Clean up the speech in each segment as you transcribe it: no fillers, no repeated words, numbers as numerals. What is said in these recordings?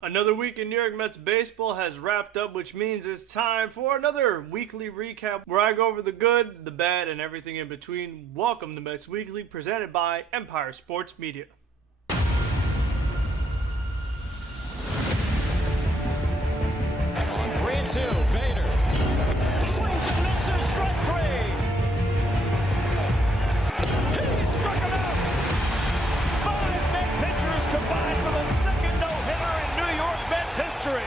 Another week in New York Mets baseball has wrapped up, which means it's time for another weekly recap where I go over the good, the bad, and everything in between. Welcome to Mets Weekly, presented by Empire Sports Media. On 3-2, Vader swings and misses, strike three. He struck him out. 5 Met pitchers combined for the second no-hitter in New York Mets history.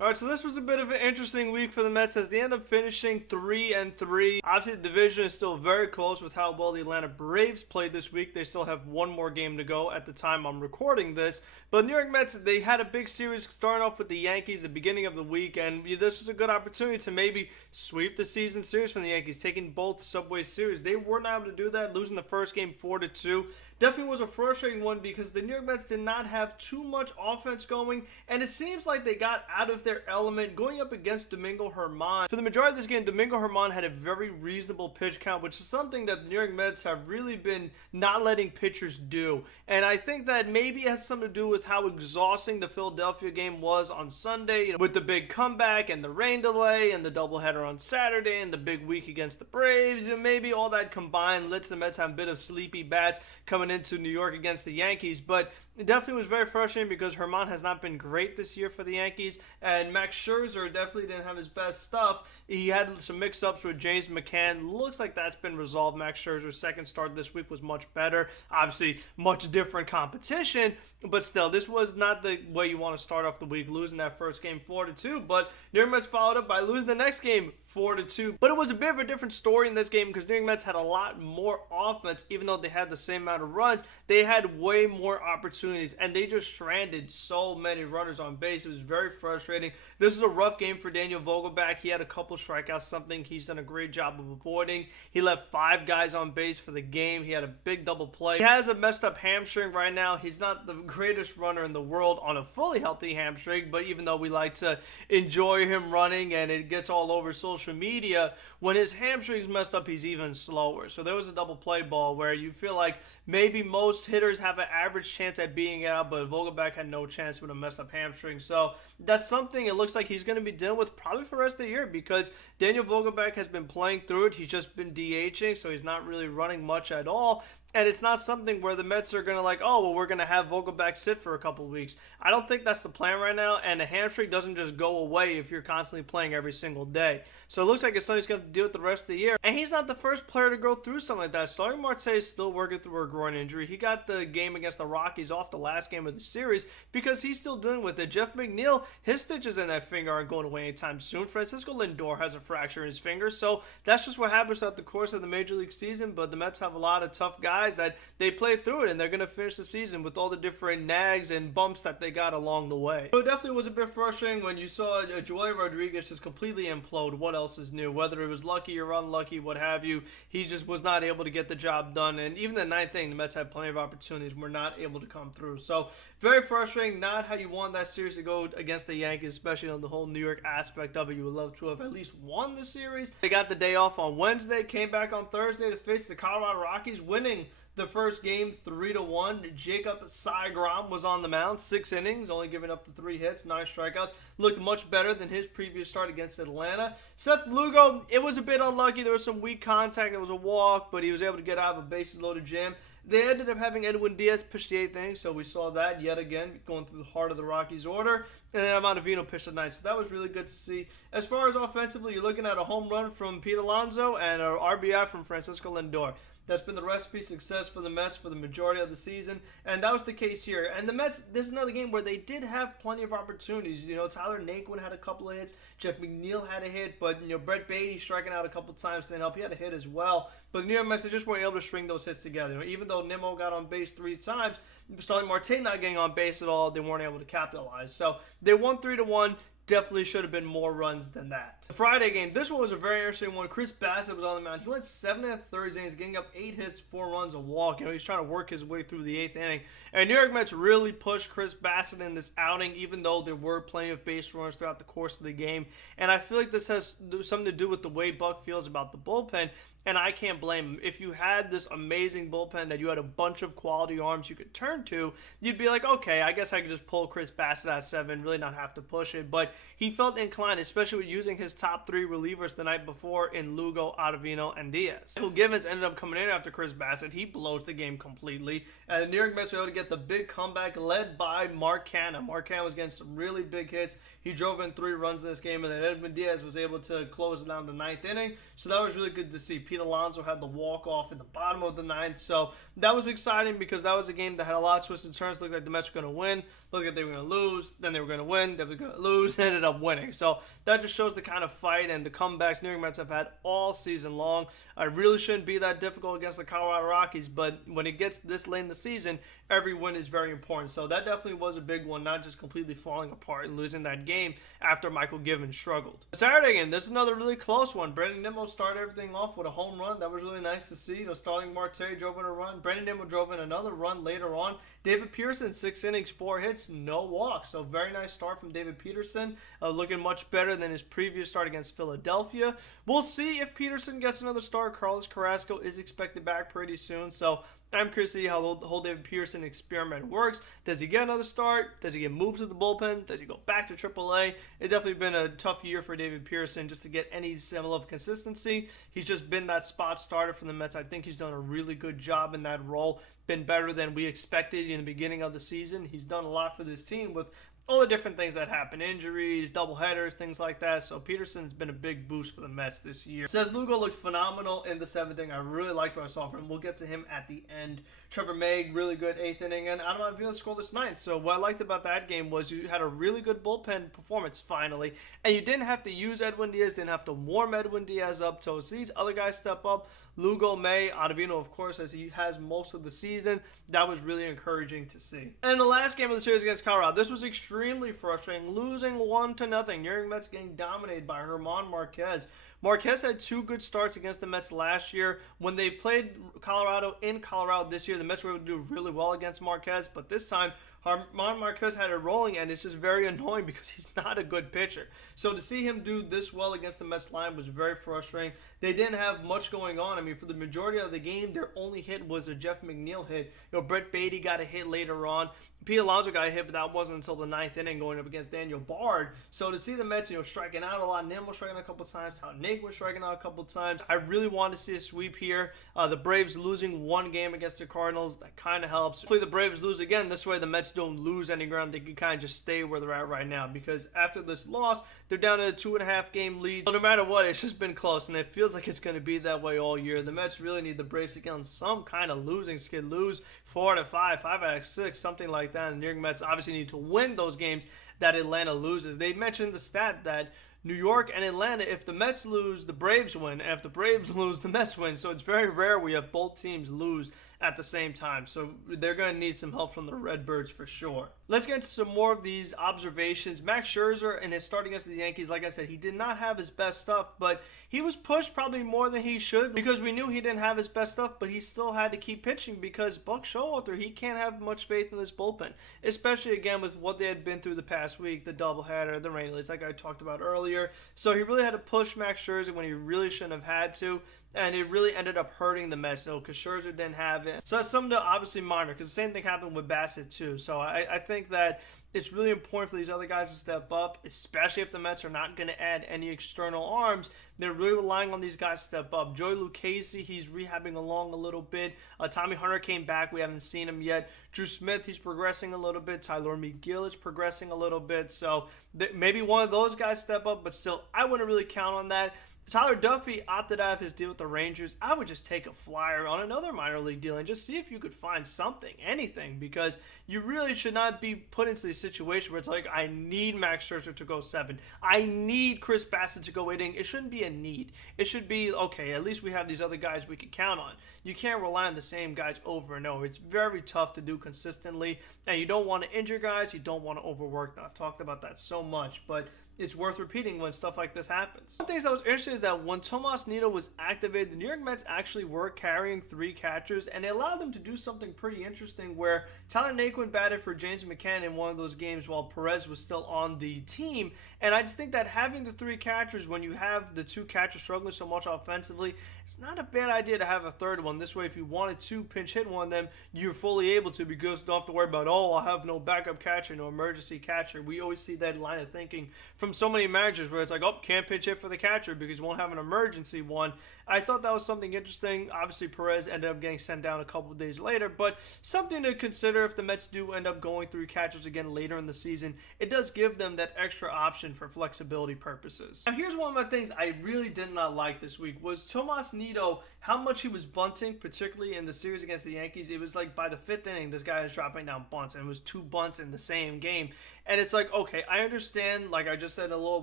Alright, so this was a bit of an interesting week for the Mets as they end up finishing 3-3. Obviously, the division is still very close with how well the Atlanta Braves played this week. They still have one more game to go at the time I'm recording this. But New York Mets, they had a big series starting off with the Yankees at the beginning of the week, and this was a good opportunity to maybe sweep the season series from the Yankees, taking both Subway Series. They were not able to do that, losing the first game 4-2. Definitely was a frustrating one because the New York Mets did not have too much offense going, and it seems like they got out of their element going up against Domingo Germán. For the majority of this game, Domingo Germán had a very reasonable pitch count, which is something that the New York Mets have really been not letting pitchers do. And I think that maybe it has something to do with how exhausting the Philadelphia game was on Sunday, with the big comeback and the rain delay and the doubleheader on Saturday and the big week against the Braves. And maybe all that combined lets the Mets have a bit of sleepy bats coming into New York against the Yankees. But it definitely was very frustrating because Germán has not been great this year for the Yankees, and Max Scherzer definitely didn't have his best stuff. He had some mix-ups with James McCann. Looks like that's been resolved. Max Scherzer's second start this week was much better. Obviously, much different competition, but still, this was not the way you want to start off the week, losing that first game 4-2. But New York Mets followed up by losing the next game 4-2. But it was a bit of a different story in this game because New York Mets had a lot more offense. Even though they had the same amount of runs, they had way more opportunities, and they just stranded so many runners on base. It was very frustrating. This is a rough game for Daniel Vogelbach. He had a couple strikeouts, something he's done a great job of avoiding. He left 5 guys on base for the game. He had a big double play. He has a messed up hamstring right now. He's not the greatest runner in the world on a fully healthy hamstring, but even though we like to enjoy him running and it gets all over social media, when his hamstring's messed up, he's even slower. So there was a double play ball where you feel like maybe most hitters have an average chance at being out, but Vogelbach had no chance with a messed up hamstring. So that's something it looks like he's going to be dealing with probably for the rest of the year because Daniel Vogelbach has been playing through it. He's just been DHing, so he's not really running much at all. And it's not something where the Mets are going to like, oh, well, we're going to have Vogelbach sit for a couple weeks. I don't think that's the plan right now, and the hamstring doesn't just go away if you're constantly playing every single day. So it looks like it's something he's going to deal with the rest of the year. And he's not the first player to go through something like that. Starling Marte is still working through a groin injury. He got the game against the Rockies off the last game of the series because he's still dealing with it. Jeff McNeil, his stitches in that finger aren't going away anytime soon. Francisco Lindor has a fracture in his finger. So that's just what happens throughout the course of the Major League season. But the Mets have a lot of tough guys that they play through it, and they're going to finish the season with all the different nags and bumps that they got along the way. So it definitely was a bit frustrating when you saw Joely Rodriguez just completely implode. What else is new? Whether it was lucky or unlucky, what have you, he just was not able to get the job done. And even the ninth inning, the Mets had plenty of opportunities, were not able to come through. So very frustrating. Not how you want that series to go against the Yankees, especially on the whole New York aspect of it. You would love to have at least won the series. They got the day off on Wednesday, came back on Thursday to face the Colorado Rockies, winning the first game 3-1. Jacob Saigram was on the mound, 6 innings, only giving up the 3 hits, 9 strikeouts. Looked much better than his previous start against Atlanta. Seth Lugo, it was a bit unlucky. There was some weak contact. There was a walk, but he was able to get out of a bases loaded jam. They ended up having Edwin Diaz pitch the 8th inning, so we saw that yet again going through the heart of the Rockies' order. And then Amadavino pitched the 9th, so that was really good to see. As far as offensively, you're looking at a home run from Pete Alonso and an RBI from Francisco Lindor. That's been the recipe of success for the Mets for the majority of the season, and that was the case here. And the Mets, this is another game where they did have plenty of opportunities. You know, Tyler Naquin had a couple of hits, Jeff McNeil had a hit, but, you know, Brett Beatty striking out a couple times didn't help. He had a hit as well. But the New York Mets, they just weren't able to string those hits together. You know, even though Nimmo got on base 3 times, Starling Marte not getting on base at all, they weren't able to capitalize. So they won 3-1. Definitely should have been more runs than that. The Friday game, this one was a very interesting one. Chris Bassett was on the mound. He went 7 1/3 innings, getting up 8 hits, 4 runs, a walk. You know, he's trying to work his way through the 8th inning. And New York Mets really pushed Chris Bassett in this outing, even though there were plenty of base runners throughout the course of the game. And I feel like this has something to do with the way Buck feels about the bullpen. and I can't blame him. If you had this amazing bullpen that you had a bunch of quality arms you could turn to, you'd be like, okay, I guess I could just pull Chris Bassitt at 7, really not have to push it. But he felt inclined, especially with using his top 3 relievers the night before in Lugo, Ottavino, and Diaz. Michael Givens ended up coming in after Chris Bassitt. He blows the game completely. And the New York Mets were able to get the big comeback led by Mark Canha. Mark Canha was getting some really big hits. He drove in 3 runs in this game, and then Edwin Diaz was able to close it down the 9th inning. So that was really good to see. Pete Alonso had the walk-off in the bottom of the 9th. So that was exciting because that was a game that had a lot of twists and turns. Looked like the Mets were going to win. Looked like they were going to lose. Then they were going to win. They were going to lose. They ended up winning. So that just shows the kind of fight and the comebacks New York Mets have had all season long. I really shouldn't be that difficult against the Colorado Rockies, but when it gets this late in the season, every win is very important. So that definitely was a big one, not just completely falling apart and losing that game after Michael Givens struggled. Saturday again, this is another really close one. Brandon Nimmo started everything off with a home run. That was really nice to see. Starting Marte drove in a run. Brandon Nimmo drove in another run later on. David Pearson, 6 innings, 4 hits, no walks. So very nice start from David Peterson, looking much better than his previous start against Philadelphia. We'll see if Peterson gets another start. Carlos Carrasco is expected back pretty soon, so I'm curious to see how the whole David Pearson experiment works. Does he get another start? Does he get moved to the bullpen? Does he go back to AAA? It's definitely been a tough year for David Pearson just to get any level of consistency. He's just been that spot starter for the Mets. I think he's done a really good job in that role. Been better than we expected in the beginning of the season. He's done a lot for this team with all the different things that happen, injuries, doubleheaders, things like that. So Peterson's been a big boost for the Mets this year. Seth Lugo looked phenomenal in the 7th inning. I really liked what I saw from him. We'll get to him at the end. Trevor May, really good 8th inning, and Adam Avila scoreless 9th. So what I liked about that game was you had a really good bullpen performance finally, and you didn't have to use Edwin Diaz, didn't have to warm Edwin Diaz up. So these other guys step up. Lugo, May, Ottavino, of course, as he has most of the season. That was really encouraging to see. And the last game of the series against Colorado, this was extremely frustrating, losing 1-0. New York Mets getting dominated by German Marquez. Marquez had 2 good starts against the Mets last year. When they played Colorado in Colorado this year, the Mets were able to do really well against Marquez, but this time, German Marquez had it rolling, and it's just very annoying because he's not a good pitcher. So to see him do this well against the Mets line was very frustrating. They didn't have much going on. I mean, for the majority of the game, their only hit was a Jeff McNeil hit. Brett Beatty got a hit later on. Pete Alonso got a hit, but that wasn't until the 9th inning going up against Daniel Bard. So to see the Mets, striking out a lot, Nimmo striking out a couple times, Tom Nick was striking out a couple times. I really wanted to see a sweep here. The Braves losing 1 game against the Cardinals, that kind of helps. Hopefully the Braves lose again. This way the Mets don't lose any ground. They can kind of just stay where they're at right now, because after this loss, they're down to a 2.5 game lead. So no matter what, it's just been close, and it feels like it's going to be that way all year. The Mets really need the Braves to get on some kind of losing skid, lose 4-5, 5-6, something like that. And the New York Mets obviously need to win those games that Atlanta loses. They mentioned the stat that New York and Atlanta, if the Mets lose, the Braves win. And if the Braves lose, the Mets win. So it's very rare we have both teams lose at the same time. So they're going to need some help from the Redbirds for sure. Let's get into some more of these observations. Max Scherzer in his start against the Yankees, like I said, he did not have his best stuff, but he was pushed probably more than he should because we knew he didn't have his best stuff, but he still had to keep pitching because Buck Showalter, he can't have much faith in this bullpen, especially again with what they had been through the past week, the doubleheader, the rain delays, like I talked about earlier. So he really had to push Max Scherzer when he really shouldn't have had to. And it really ended up hurting the Mets, because Scherzer didn't have it. So that's something to obviously monitor, because the same thing happened with Bassitt too. So I think that it's really important for these other guys to step up, especially if the Mets are not going to add any external arms. They're really relying on these guys to step up. Joey Lucchesi, he's rehabbing along a little bit. Tommy Hunter came back. We haven't seen him yet. Drew Smith, he's progressing a little bit. Tyler McGill is progressing a little bit. So maybe one of those guys step up, but still, I wouldn't really count on that. Tyler Duffy opted out of his deal with the Rangers. I would just take a flyer on another minor league deal and just see if you could find something, anything, because you really should not be put into a situation where it's like, I need Max Scherzer to go 7. I need Chris Bassitt to go 8. It shouldn't be a need. It should be, okay, at least we have these other guys we can count on. you can't rely on the same guys over and over. It's very tough to do consistently, and you don't want to injure guys, you don't want to overwork them. I've talked about that so much, but it's worth repeating when stuff like this happens. One thing that was interesting is that when Tomas Nido was activated, the New York Mets actually were carrying 3 catchers, and it allowed them to do something pretty interesting where Tyler Naquin batted for James McCann in one of those games while Perez was still on the team. And I just think that having the 3 catchers when you have the 2 catchers struggling so much offensively, it's not a bad idea to have a third one. This way, if you wanted to pinch hit one of them, you're fully able to, because you don't have to worry about, oh, I have no backup catcher, no emergency catcher. We always see that line of thinking from so many managers where it's like, oh, can't pinch hit for the catcher because you won't have an emergency one. I thought that was something interesting. Obviously, Perez ended up getting sent down a couple of days later, but something to consider if the Mets do end up going 3 catchers again later in the season. It does give them that extra option for flexibility purposes. Now, here's one of my things I really did not like this week was Tomas Nido, how much he was bunting, particularly in the series against the Yankees. It was like by the 5th inning, this guy was dropping down bunts, and it was 2 bunts in the same game. And it's like, okay, I understand, like I just said a little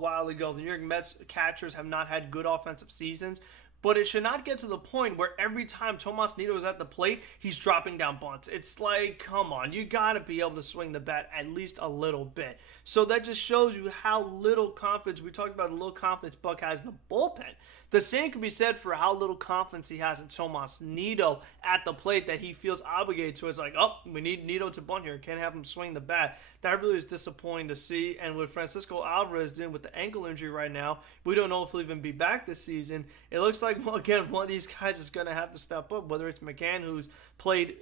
while ago, the New York Mets catchers have not had good offensive seasons, but it should not get to the point where every time Tomas Nido is at the plate, he's dropping down bunts. It's like, come on, you got to be able to swing the bat at least a little bit. So that just shows you how little confidence, we talked about the little confidence Buck has in the bullpen. The same can be said for how little confidence he has in Tomas Nido at the plate, that he feels obligated to. It's like, oh, we need Nido to bunt here. Can't have him swing the bat. That really is disappointing to see. And with Francisco Alvarez dealing with the ankle injury right now, we don't know if he'll even be back this season. It looks like, well, again, one of these guys is going to have to step up, whether it's McCann, who's played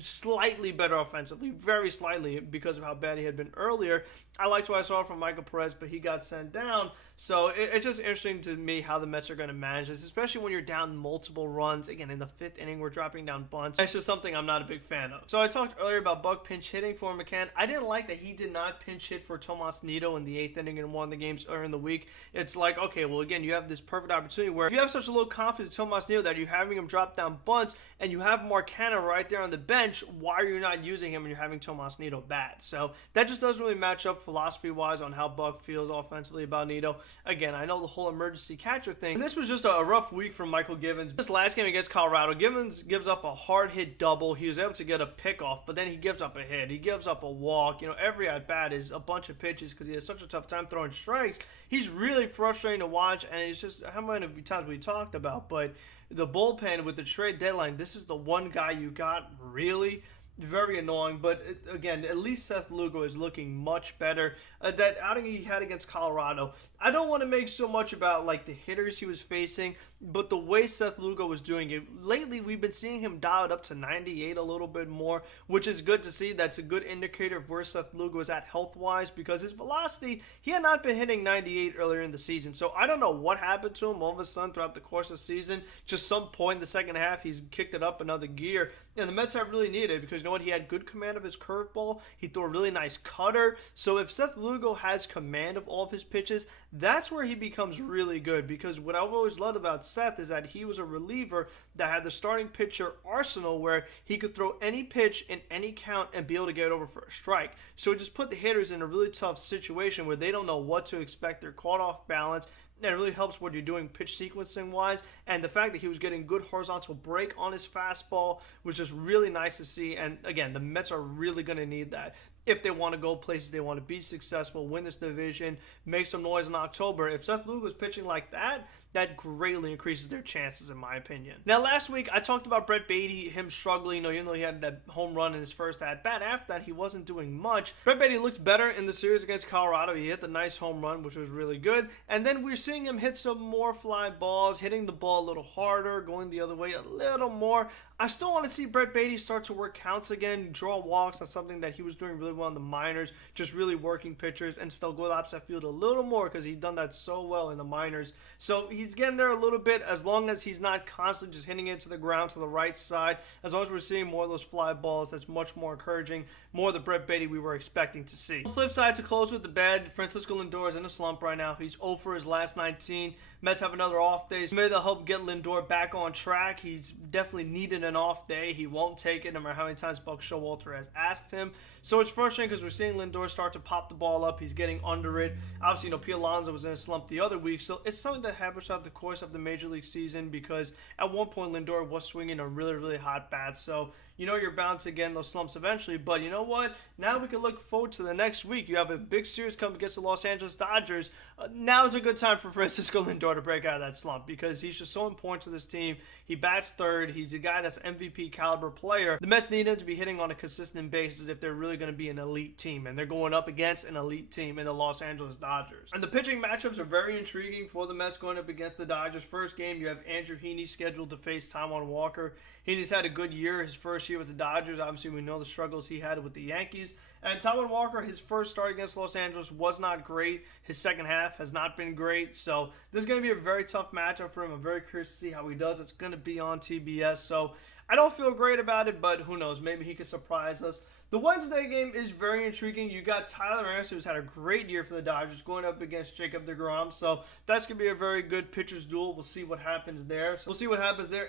slightly better offensively, very slightly, because of how bad he had been earlier. I liked what I saw from Michael Perez, but he got sent down. So it's just interesting to me how the Mets are going to manage this, especially when you're down multiple runs. Again, in the 5th inning, we're dropping down bunts. It's just something I'm not a big fan of. So I talked earlier about Buck pinch hitting for McCann. I didn't like that he did not pinch hit for Tomas Nido in the 8th inning in one of the games earlier in the week. It's like, okay, well, again, you have this perfect opportunity where if you have such a low confidence in Tomas Nido that you're having him drop down bunts and you have Marcano right there on the bench, why are you not using him when you're having Tomas Nido bat? So that just doesn't really match up philosophy-wise on how Buck feels offensively about Nido. Again, I know the whole emergency catcher thing. And this was just a rough week for Michael Givens. This last game against Colorado, Givens gives up a hard hit double. He was able to get a pickoff, but then he gives up a hit. He gives up a walk. You know, every at-bat is a bunch of pitches because he has such a tough time throwing strikes. He's really frustrating to watch, and it's just how many times we talked about, but the bullpen with the trade deadline, this is the one guy you got, really. Very annoying, but again, at least Seth Lugo is looking much better. That outing he had against Colorado, I don't want to make so much about like the hitters he was facing, but the way Seth Lugo was doing it. Lately, we've been seeing him dial it up to 98 a little bit more, which is good to see. That's a good indicator of where Seth Lugo is at health-wise, because his velocity, he had not been hitting 98 earlier in the season. So I don't know what happened to him all of a sudden throughout the course of the season. Just some point in the second half, he's kicked it up another gear. And the Mets have really needed it because you know what? He had good command of his curveball. He threw a really nice cutter. So if Seth Lugo has command of all of his pitches, that's where he becomes really good, because what I've always loved about Seth is that he was a reliever that had the starting pitcher arsenal where he could throw any pitch in any count and be able to get over for a strike. So it just put the hitters in a really tough situation where they don't know what to expect. They're caught off balance. And it really helps what you're doing pitch sequencing wise, and the fact that he was getting good horizontal break on his fastball was just really nice to see. And again, the Mets are really going to need that if they want to go places, they want to be successful, win this division, make some noise in October. If Seth Lugo is pitching like that, that greatly increases their chances, in my opinion. Now, last week, I talked about Brett Beatty, him struggling, even though he had that home run in his first at-bat. After that, he wasn't doing much. Brett Beatty looked better in the series against Colorado. He hit the nice home run, which was really good. And then we're seeing him hit some more fly balls, hitting the ball a little harder, going the other way a little more. I still want to see Brett Beatty start to work counts again, draw walks. That's something that he was doing really well in the minors, just really working pitchers, and still go to the opposite field a little more because he's done that so well in the minors. So he's getting there a little bit, as long as he's not constantly just hitting it to the ground to the right side. As long as we're seeing more of those fly balls, that's much more encouraging, more the Brett Beatty we were expecting to see. On the flip side, to close with the bad, Francisco Lindor is in a slump right now. He's 0 for his last 19. Mets have another off day, so maybe they'll help get Lindor back on track. He's definitely needed an off day. He won't take it no matter how many times Buck Showalter has asked him. So it's frustrating because we're seeing Lindor start to pop the ball up. He's getting under it. Obviously, Pete Alonso was in a slump the other week, so it's something that happens throughout the course of the Major League season because at one point Lindor was swinging a really, really hot bat. So you're bound to get in those slumps eventually. But you know what? Now we can look forward to the next week. You have a big series coming against the Los Angeles Dodgers. Now is a good time for Francisco Lindor to break out of that slump because he's just so important to this team. He bats third. He's a guy that's MVP caliber player. The Mets need him to be hitting on a consistent basis if they're really going to be an elite team. And they're going up against an elite team in the Los Angeles Dodgers. And the pitching matchups are very intriguing for the Mets going up against the Dodgers. First game, you have Andrew Heaney scheduled to face Taijuan Walker. Heaney's had a good year his first year with the Dodgers. Obviously, we know the struggles he had with the Yankees. And Taijuan Walker, his first start against Los Angeles was not great. His second half has not been great. So this is going to be a very tough matchup for him. I'm very curious to see how he does. It's going to be on TBS. So I don't feel great about it, but who knows? Maybe he could surprise us. The Wednesday game is very intriguing. You got Tyler Anderson, who's had a great year for the Dodgers, going up against Jacob deGrom. So that's going to be a very good pitcher's duel. We'll see what happens there.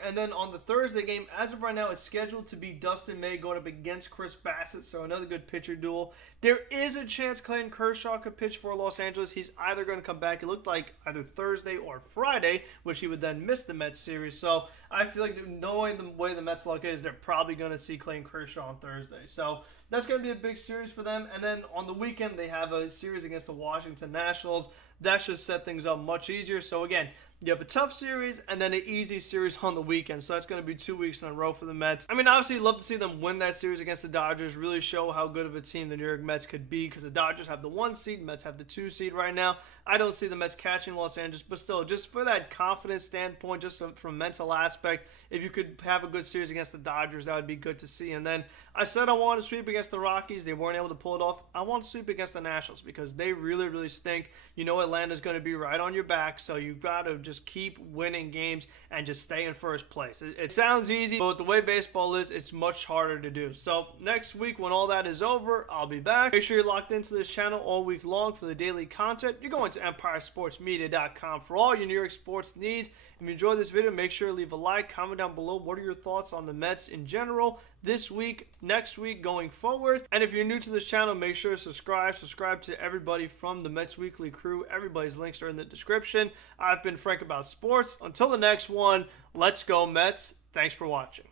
And then on the Thursday game, as of right now, it's scheduled to be Dustin May going up against Chris Bassett. So another good pitcher duel. There is a chance Clayton Kershaw could pitch for Los Angeles. He's either going to come back, it looked like either Thursday or Friday, which he would then miss the Mets series. So I feel like knowing the way the Mets luck is, they're probably going to see Clayton Kershaw on Thursday. So that's going to be a big series for them. And then on the weekend, they have a series against the Washington Nationals. That should set things up much easier. So again, you have a tough series and then an easy series on the weekend. So that's going to be 2 weeks in a row for the Mets. I mean, obviously, you'd love to see them win that series against the Dodgers, really show how good of a team the New York Mets could be because the Dodgers have the 1 seed, the Mets have the 2 seed right now. I don't see the Mets catching Los Angeles, but still, just for that confidence standpoint, just from a mental aspect, if you could have a good series against the Dodgers, that would be good to see. And then I said I wanted to sweep against the Rockies. They weren't able to pull it off. I want to sweep against the Nationals because they really, really stink. You know Atlanta's going to be right on your back, so you've got to just keep winning games and just stay in first place. It sounds easy, but the way baseball is, it's much harder to do. So next week, when all that is over, I'll be back. Make sure you're locked into this channel all week long for the daily content. You're going to EmpireSportsMedia.com for all your New York sports needs. If you enjoyed this video, make sure to leave a like, comment down below. What are your thoughts on the Mets in general this week, next week, going forward? And if you're new to this channel, make sure to subscribe. Subscribe to everybody from the Mets Weekly crew. Everybody's links are in the description. I've been Frank About Sports. Until the next one, let's go Mets. Thanks for watching.